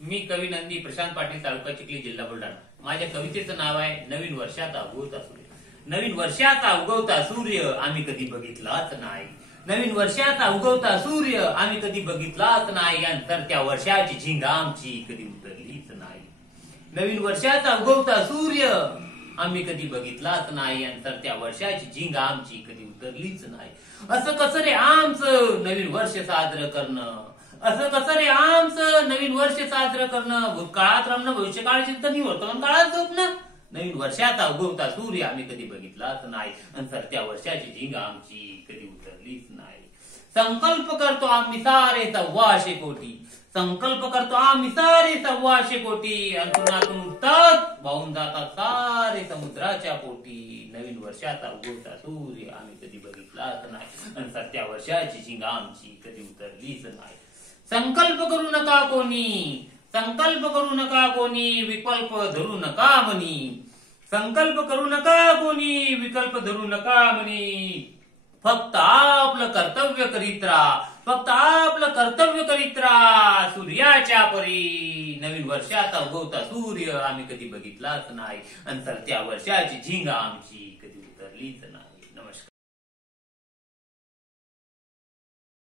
मी कवी नंदी प्रशांत पाटील, तालुका चिखली, जिल्हा बुलढाणा. माझ्या कवितेचं नाव आहे नवीन वर्षाचा उगवता सूर्य. नवीन वर्षाचा उगवता सूर्य आम्ही कधी बघितलाच नाही. नवीन वर्षाचा उगवता सूर्य आम्ही कधी बघितलाच नाही. आणि त्या वर्षाची झिंग आमची कधी उतरलीच नाही. नवीन वर्षाचा उगवता सूर्य आम्ही कधी बघितलाच नाही. आणि त्या वर्षाची झिंग आमची कधी उतरलीच नाही. असं कसं रे आमचं नवीन वर्ष साजरं करणं, असं कसं रे आमचं नवीन वर्ष साजरं करणं. भूतकाळात रमणं, भविष्यकाळ चिंतन, वर्तमान काळात झोपणं. नवीन वर्षाचा उगवता सूर्य आम्ही कधी बघितलाच नाही. आणि त्या वर्षाची झिंग आमची कधी उतरलीच नाही. संकल्प करतो आम्ही सारे 1,400 कोटी. संकल्प करतो आम्ही सारे 1,400 कोटी. अंतुनातून उठतात वाहून जातात सारे समुद्राच्या पोटी. नवीन वर्षाचा उगवता सूर्य आम्ही कधी बघितलाच नाही. आणि त्या वर्षाची झिंग आमची कधी उतरलीच नाही. संकल्प करू नका कोणी, संकल्प करू नका कोणी, विकल्प धरू नका म्हणी. संकल्प करू नका कोणी, विकल्प धरू नका म्हणी. फक्त आपलं कर्तव्य करीत राहा, फक्त आपलं कर्तव्य करीत राहा. सूर्याच्या परी नवीन वर्षाचा उगवता सूर्य आम्ही कधी बघितलाच नाही. आणि त्या वर्षाची झिंग आमची कधी उतरलीच नाही.